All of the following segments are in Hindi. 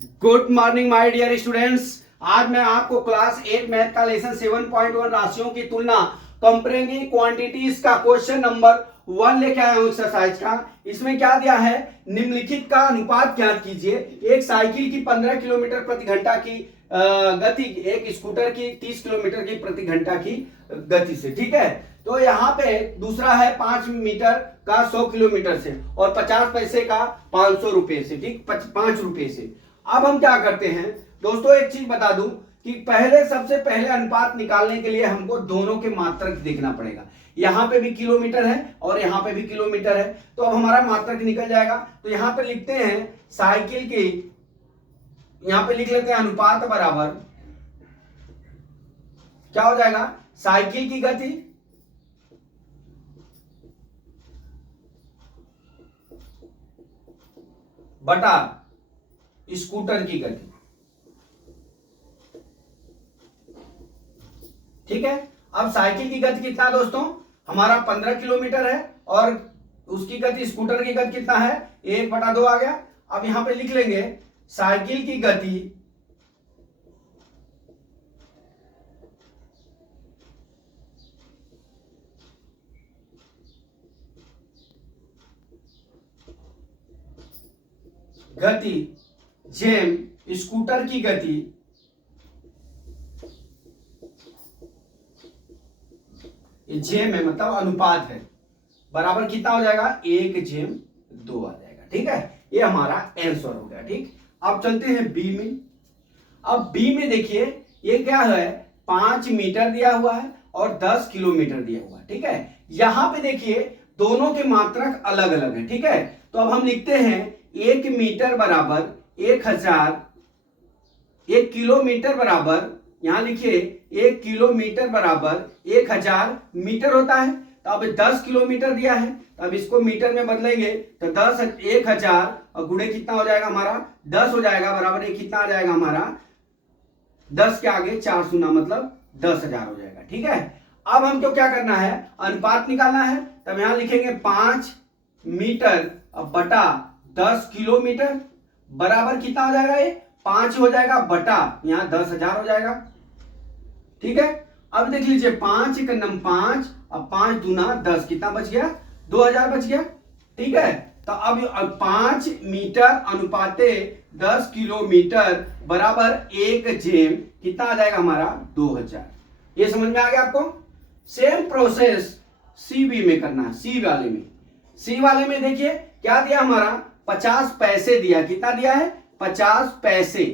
Good morning my dear students. आज मैं आपको क्लास 8 मैथ का लेसन 7.1 राशियों की तुलना कंपेयरिंग क्वांटिटीज का क्वेश्चन नंबर 1 लेके आया हूं एक्सरसाइज का। इसमें क्या दिया है, निम्नलिखित का अनुपात ज्ञात कीजिए। एक साइकिल की 15 किलोमीटर प्रति घंटा की गति एक स्कूटर की 30 किलोमीटर की प्रति घंटा की गति से। ठीक है, तो यहाँ पे दूसरा है 5 मीटर का 100 किलोमीटर से और 50 पैसे का 500 रुपए से। ठीक, 5 रुपए से। अब हम क्या करते हैं दोस्तों, एक चीज बता दूं कि सबसे पहले अनुपात निकालने के लिए हमको दोनों के मात्रक देखना पड़ेगा। यहां पे भी किलोमीटर है और यहां पे भी किलोमीटर है, तो अब हमारा मात्रक निकल जाएगा। तो यहां पे लिखते हैं साइकिल की, यहां पे लिख लेते हैं अनुपात बराबर क्या हो जाएगा, साइकिल की गति बटा स्कूटर की गति। ठीक है, अब साइकिल की गति कितना दोस्तों, हमारा 15 किलोमीटर है और उसकी गति स्कूटर की गति कितना है, 1/2 आ गया। अब यहां पे लिख लेंगे साइकिल की गति जेम स्कूटर की गति जेम है, मतलब अनुपात है, बराबर कितना हो जाएगा, 1/2 आ जाएगा। ठीक है, ये हमारा आंसर हो गया। ठीक, अब चलते हैं बी में। अब बी में देखिए ये क्या है, 5 मीटर दिया हुआ है और 10 किलोमीटर दिया हुआ है। ठीक है, यहां पे देखिए दोनों के मात्रक अलग अलग है। ठीक है, तो अब हम लिखते हैं 1 मीटर बराबर 1000, 1 किलोमीटर बराबर, यहां लिखिए 1 किलोमीटर बराबर 1000 मीटर होता है। तो अब 10 किलोमीटर दिया है, तो अब इसको मीटर में बदलेंगे तो 1000 और गुणे कितना हो जाएगा हमारा, 10 हो जाएगा, बराबर ये कितना आ जाएगा हमारा, 10 के आगे 4 शून्य मतलब 10,000 हो जाएगा। ठीक है, अब हमको क्या करना है, अनुपात निकालना है। तब यहां लिखेंगे 5 मीटर बटा 10 किलोमीटर बराबर कितना हो जाएगा, ये 5 हो जाएगा बटा यहां 10,000 हो जाएगा। ठीक है, अब देख लीजिए 5 एक नम 5 और 5 दूना 10, कितना बच गया, 2000 बच गया। ठीक है, तो अब 5 मीटर अनुपाते 10 किलोमीटर बराबर 1 जेम कितना आ जाएगा हमारा, 2000। ये समझ में आ गया आपको। सेम प्रोसेस सी बी में करना है। सी वाले में देखिए क्या दिया हमारा, 50 पैसे दिया, कितना दिया है, 50 पैसे,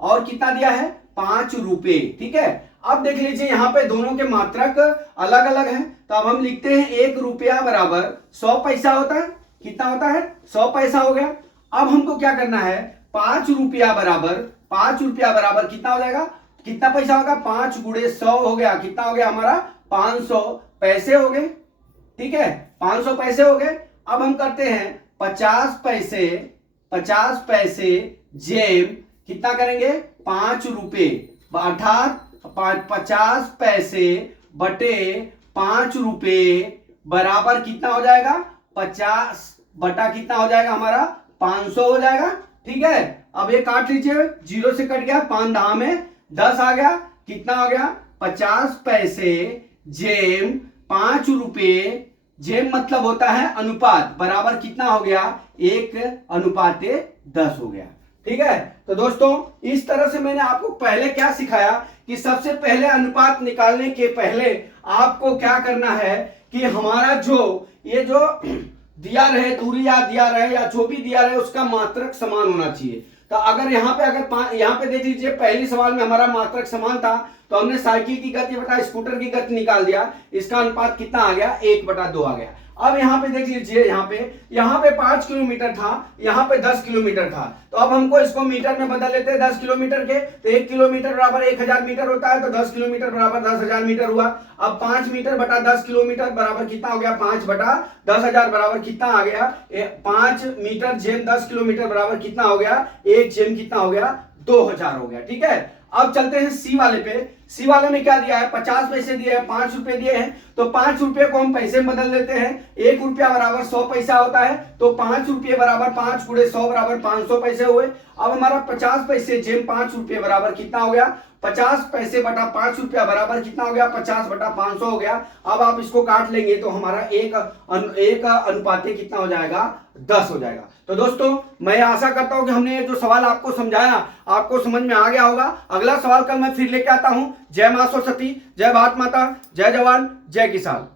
और कितना दिया है, 5 रुपए। ठीक है, अब देख लीजिए यहां पे दोनों के मात्रक अलग अलग हैं, तो अब हम लिखते हैं 1 रुपया बराबर 100 पैसा होता है। कितना होता है, 100 पैसा हो गया। अब हमको क्या करना है, 5 रुपया बराबर कितना हो जाएगा, कितना पैसा होगा, 5 गुणे 100 हो गया, कितना हो गया हमारा, 500 पैसे हो गए। ठीक है, 500 पैसे हो गए। अब हम करते हैं 50 पैसे जेम कितना करेंगे, 5 रुपए, अर्थात 50 पैसे बटे 5 रुपए बराबर कितना हो जाएगा, 50 बटा कितना हो जाएगा हमारा, 500 हो जाएगा। ठीक है, अब ये काट लीजिए, 0 से कट गया, 5 दहा में 10 आ गया, कितना आ गया, 50 पैसे जेम 5 रुपए, जेम मतलब होता है अनुपात, बराबर कितना हो गया, 1/10 हो गया। ठीक है, तो दोस्तों इस तरह से मैंने आपको पहले क्या सिखाया कि सबसे पहले अनुपात निकालने के पहले आपको क्या करना है कि हमारा ये जो दिया रहे दूरी या दिया रहे या जो भी दिया रहे उसका मात्रक समान होना चाहिए। तो अगर यहाँ पे देख लीजिए पहली सवाल में हमारा मात्रक समान था, तो हमने साइकिल की गति बटा स्कूटर की गति निकाल दिया, इसका अनुपात कितना आ गया, 1/2 आ गया। अब यहाँ पे देख लीजिए, यहाँ पे 5 किलोमीटर था, यहाँ पे 10 किलोमीटर था, तो अब हमको इसको मीटर में बदल लेते हैं 10 किलोमीटर के, तो 1 किलोमीटर बराबर 1000 मीटर होता है, तो 10 किलोमीटर बराबर 10,000 मीटर हुआ। अब 5 मीटर बटा 10 किलोमीटर बराबर कितना हो गया, 5/10,000 बराबर कितना आ गया, 5 मीटर जेम 10 किलोमीटर बराबर कितना हो गया, 1 जेम कितना हो गया, 2000 हो गया। ठीक है, अब चलते हैं सी वाले पे। सी वाले में क्या दिया है, 50 पैसे दिए हैं, 5 रुपए दिए हैं, तो 5 रुपए को हम पैसे में बदल देते हैं। 1 रुपया बराबर 100 पैसा होता है, तो 5 रुपये बराबर 5 गुणे 100 बराबर 500 पैसे हुए। अब हमारा 50 पैसे जेम 5 रुपये बराबर कितना हो गया, 50 पैसे बटा 5 रुपया बराबर कितना हो गया, 50 बटा 500 हो गया। अब आप इसको काट लेंगे तो हमारा एक अनुपाते कितना हो जाएगा, 10 हो जाएगा। तो दोस्तों मैं आशा करता हूं कि हमने ये जो सवाल आपको समझाया आपको समझ में आ गया होगा। अगला सवाल कल मैं फिर लेके आता हूं। जय मां सरस्वती, जय भारत माता, जय जवान, जय किसान।